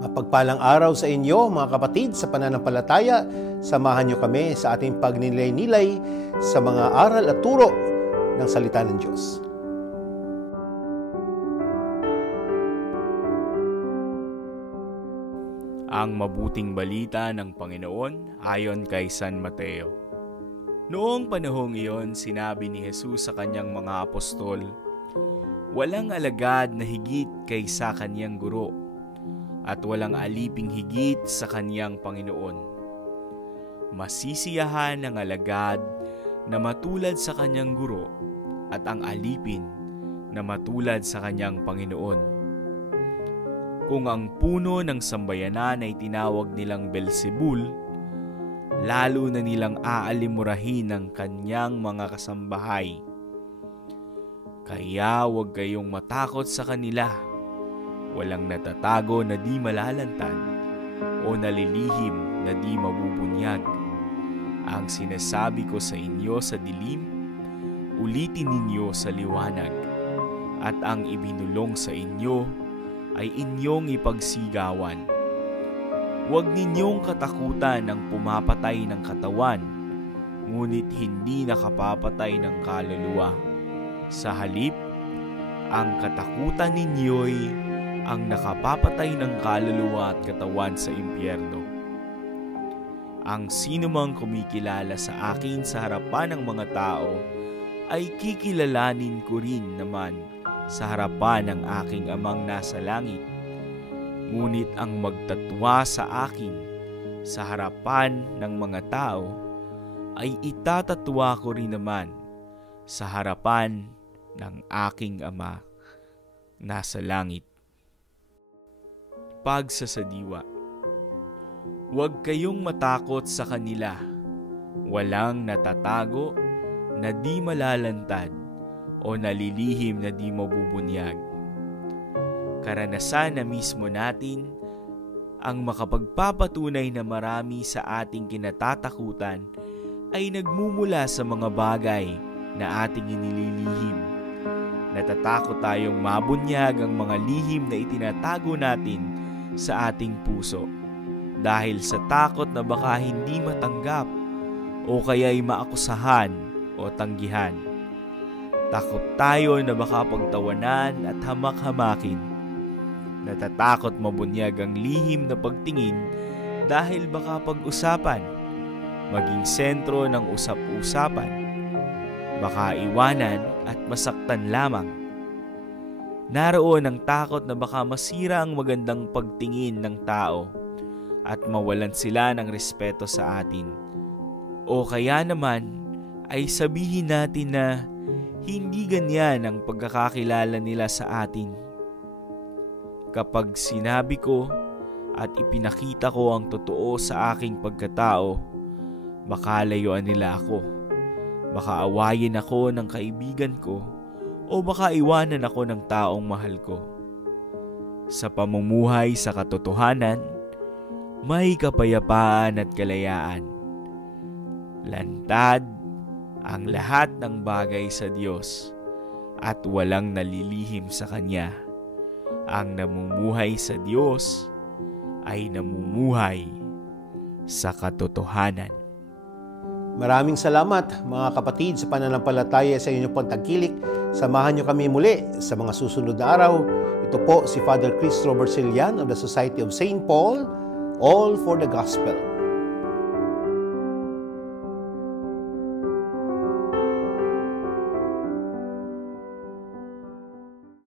Mapagpalang araw sa inyo mga kapatid sa pananampalataya. Samahan niyo kami sa ating pagnilay-nilay sa mga aral at turo ng salita ng Diyos. Ang mabuting balita ng Panginoon ayon kay San Mateo. Noong panahong iyon, sinabi ni Jesus sa kanyang mga apostol, "Walang alagad na higit kaysa kanyang guro, at walang aliping higit sa kanyang Panginoon. Masisiyahan ang alagad na matulad sa kanyang guro at ang alipin na matulad sa kanyang Panginoon. Kung ang puno ng sambayanan ay tinawag nilang Beelzebul, lalo na nilang aalimurahin ang kanyang mga kasambahay. Kaya huwag kayong matakot sa kanila. Walang natatago na di malalantad o nalilihim na di mabubunyag. Ang sinasabi ko sa inyo sa dilim, ulitin ninyo sa liwanag. At ang ibinulong sa inyo ay inyong ipagsigawan. Huwag ninyong katakutan ang pumapatay ng katawan, ngunit hindi nakapapatay ng kaluluwa. Sa halip, ang katakutan ninyo'y ang nakapapatay ng kaluluwa at katawan sa impyerno. Ang sinumang kumikilala sa akin sa harapan ng mga tao ay kikilalanin ko rin naman sa harapan ng aking Amang nasa langit. Ngunit ang magtatwa sa akin sa harapan ng mga tao ay itatatwa ko rin naman sa harapan ng aking Ama nasa langit." Pagsasadiwa. Huwag kayong matakot sa kanila. Walang natatago na di malalantad o nalilihim na di mabubunyag. Karanasan na mismo natin ang makapagpapatunay na marami sa ating kinatatakutan ay nagmumula sa mga bagay na ating inililihim. Natatakot tayong mabunyag ang mga lihim na itinatago natin sa ating puso dahil sa takot na baka hindi matanggap o kaya'y maakusahan o tanggihan. Takot tayo na baka pagtawanan at hamak-hamakin. Natatakot mabunyag ang lihim na pagtingin dahil baka pag-usapan, maging sentro ng usap-usapan, baka iwanan at masaktan lamang. Naroon ang takot na baka masira ang magandang pagtingin ng tao at mawalan sila ng respeto sa atin. O kaya naman ay sabihin natin na hindi ganyan ang pagkakakilala nila sa atin. Kapag sinabi ko at ipinakita ko ang totoo sa aking pagkatao, baka layuan nila ako. Baka awayin ako ng kaibigan ko o baka iwanan ako ng taong mahal ko. Sa pamumuhay sa katotohanan, may kapayapaan at kalayaan. Lantad ang lahat ng bagay sa Diyos at walang nalilihim sa Kanya. Ang namumuhay sa Diyos ay namumuhay sa katotohanan. Maraming salamat mga kapatid sa pananampalataya sa inyong pagtangkilik. Samahan niyo kami muli sa mga susunod na araw. Ito po si Father Chris Robert Silian of the Society of St. Paul, all for the Gospel.